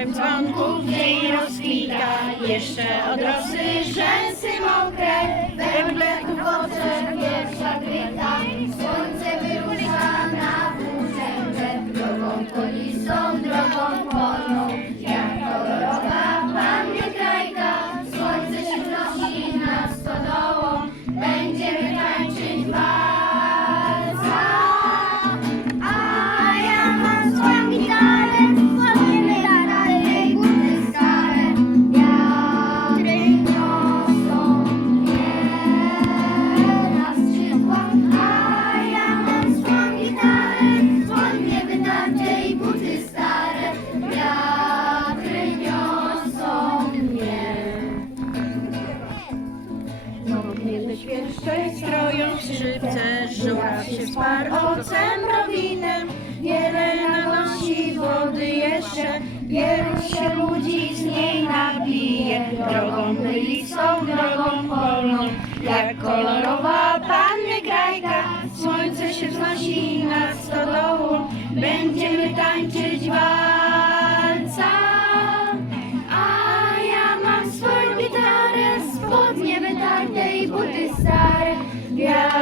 Dźwiękiem dzwonków dzień rozkwita, jeszcze od Świerszcze stroją skrzypce, żuraw się wsparł ocem rowinem, wiele nanosi wody jeszcze, wielu się ludzi z niej napije, drogą mylistą, drogą polną, jak kolorowa panny grajka, słońce się wznosi nad stodołą, będziemy Sfântei Botezare, viața